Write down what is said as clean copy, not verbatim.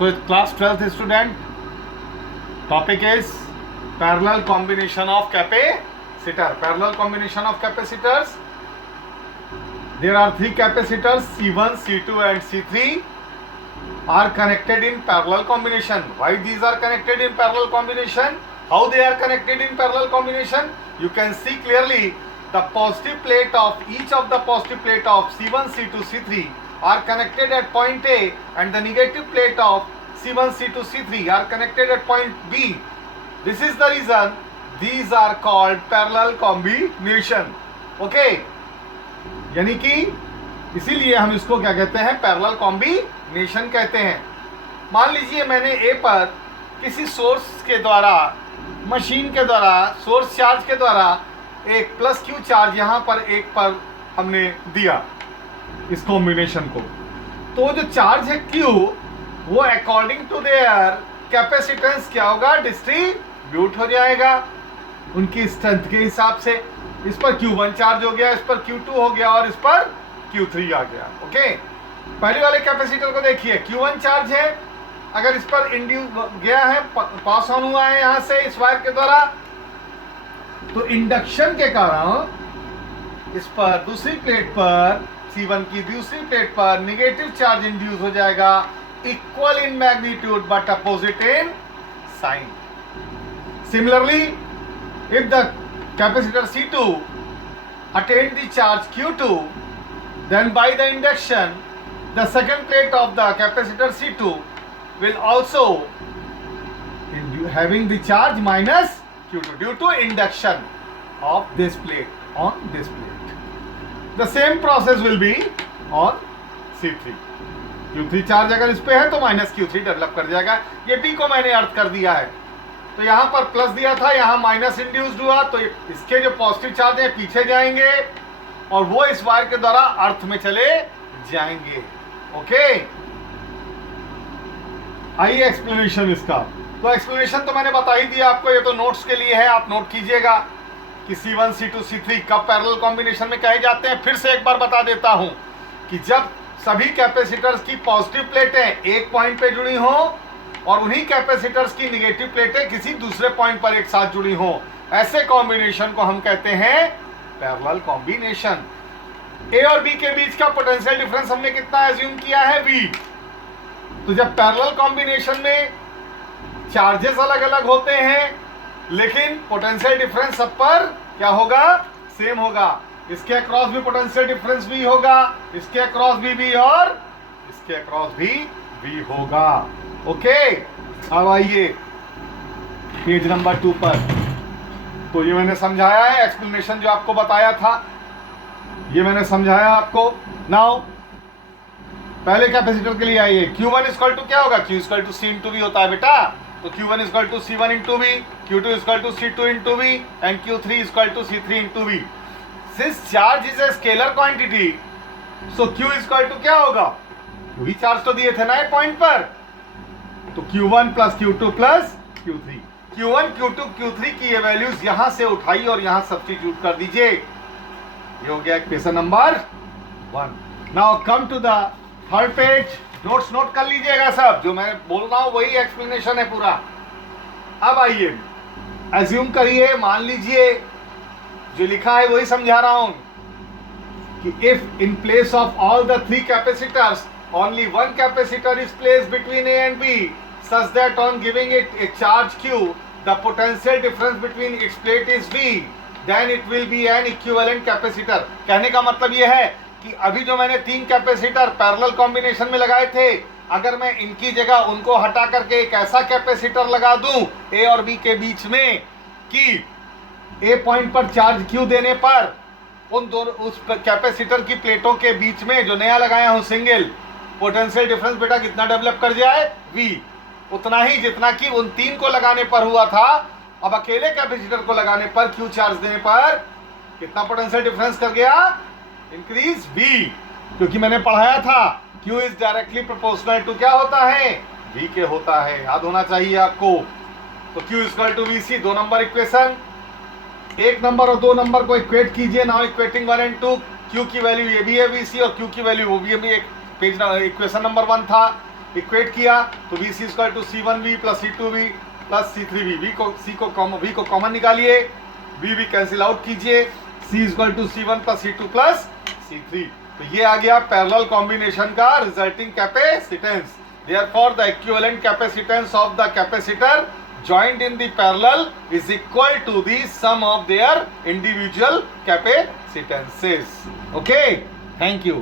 So class 12th student, topic is parallel combination of capacitor. Parallel combination of capacitors. There are three capacitors C1, C2 and C3 are connected in parallel combination. Why these are connected in parallel combination? How they are connected in parallel combination? You can see clearly the positive plate of each of the positive plate of C1, C2, C3 are connected at point A and the negative plate of C1, C2, C3 are connected at point B. This is the reason these are called parallel combination. Okay? यानी कि इसीलिए हम इसको क्या कहते हैं, parallel combination कहते हैं. मान लीजिए मैंने ए पर किसी सोर्स के द्वारा, मशीन के द्वारा, सोर्स चार्ज के द्वारा एक प्लस क्यू चार्ज यहाँ पर एक पर हमने दिया इस कॉम्बिनेशन को. तो जो चार्ज है क्यू वो अकॉर्डिंग टू देयर कैपेसिटेंस क्या होगा, डिस्ट्रीब्यूट हो जाएगा उनकी स्ट्रेंथ के हिसाब से. इस पर Q1 चार्ज हो गया, इस पर Q2 हो गया और इस पर Q3 आ गया. ओके, पहले वाले कैपेसिटर को देखिए, Q1 चार्ज है, अगर इस पर इंड्यूस गया है, पास ऑन हुआ है यहां से इस वायर के द्वारा, तो इंडक्शन के कारण इस पर दूसरी प्लेट पर C1 की दूसरी प्लेट पर नेगेटिव चार्ज इंड्यूस हो जाएगा, equal in magnitude but opposite in sign. Similarly if the capacitor C2 attained the charge Q2, then by the induction the second plate of the capacitor C2 will also having the charge minus Q2 due to induction of this plate on this plate. The same process will be on C3. Q3 charge अगर इस पे है तो minus Q3 develop कर जाएगा. ये B को मैंने अर्थ कर दिया है, तो यहाँ पर प्लस दिया था, यहाँ माइनस इंड्यूस्ड हुआ, तो इसके जो पॉजिटिव चार्ज है पीछे जाएंगे और वो इस वायर के द्वारा अर्थ में चले जाएंगे. ओके, आइए एक्सप्लेनेशन इसका. तो एक्सप्लेनेशन तो मैंने बता ही दिया आपको, ये तो नोट्स के लिए है, आप नोट कीजिएगा कि C1, C2, C3 कब पैरेलल कॉम्बिनेशन में कहे जाते हैं. फिर से एक बार बता देता हूं कि जब सभी कैपेसिटर्स की पॉजिटिव प्लेटें एक पॉइंट पे जुड़ी हो और उन्हीं कैपेसिटर्स की नेगेटिव प्लेटें किसी दूसरे पॉइंट पर एक साथ जुड़ी हो, ऐसे कॉम्बिनेशन को हम कहते हैं पैरेलल कॉम्बिनेशन. ए और बी के बीच का पोटेंशियल डिफरेंस हमने कितना एज्यूम किया है, V. तो जब पैरेलल कॉम्बिनेशन में चार्जेस अलग अलग होते हैं लेकिन पोटेंशियल डिफरेंस सब पर क्या होगा, सेम होगा. इसके अक्रॉस भी पोटेंशियल डिफरेंस V होगा, इसके अक्रॉस भी V और इसके अक्रॉस भी V होगा. ओके, अब आइए पेज नंबर 2 पर. तो ये मैंने समझाया है, एक्सप्लेनेशन जो आपको बताया था ये मैंने समझाया आपको. नाउ पहले कैपेसिटर के लिए आइए. Q1 इक्वल टू क्या होगा, Q equal to C into V होता है बेटा. तो Q1 equal to C1 into V, Q2 equal to C2 into V and Q3 equal to C3 into V. Since charge is a scalar quantity, so Q equal to क्या होगा, Q charge तो दिए थे ना एक point पर, तो Q1 plus Q2 plus Q3. Q1, Q2, Q3 की ये वैल्यूज यहां से उठाई और यहां सब्स्टिट्यूट कर दीजिए. ये हो गया equation number 1. Now come to the third page. Notes note कर लीजिएगा सब, जो मैं बोल रहा हूं वही एक्सप्लेनेशन है पूरा. अब आइए एज्यूम करिए, मान लीजिए जो लिखा है वही समझा रहा हूं कि if in place of all the three capacitors only one capacitor is placed between A and B such that on giving it a charge Q the potential difference between its plate is V, then it will be an equivalent capacitor. कहने का मतलब ये है कि अभी जो मैंने तीन कैपेसिटर पैरेलल कॉम्बिनेशन में लगाए थे, अगर मैं इनकी जगह उनको हटा करके एक ऐसा कैपेसिटर लगा दूं A और B के बीच में कि A पॉइंट पर चार्ज Q देने पर उन दोनों उस कैपेसिटर की प्लेटों के बीच में जो नया लगाया हूं सिंगल, पोटेंशियल डिफरेंस बेटा कितना डेवलप कर जाए, V. उतना ही जितना कि उन तीन को लगाने पर हुआ था. अब अकेले कैपेसिटर को लगाने पर Q चार्ज देने पर कितना पोटेंशियल डिफरेंस कर गया, इंक्रीज V. क्योंकि मैंने पढ़ाया था Q is directly proportional to क्या होता है, V के होता है. याद होना चाहिए आपको. तो Q equal to VC. 2 number equation, 1 number और 2 नंबर को इक्वेट कीजिए. Now equating 1 and 2. Q की वैल्यू ये भी है VC और Q की वैल्यू वो भी एक पेज इक्वेशन नंबर 1 था. इक्वेट किया तो VC equal to C1V plus C2V plus C3V। V को कॉमन निकालिए, V कैंसिल आउट कीजिए, C equal to C1 plus C2 plus C3। तो ये आ गया पैरेलल कॉम्बिनेशन का resulting capacitance. Therefore the equivalent capacitance of the capacitor joined in the parallel is equal to the sum of their individual capacitances. Okay, thank you.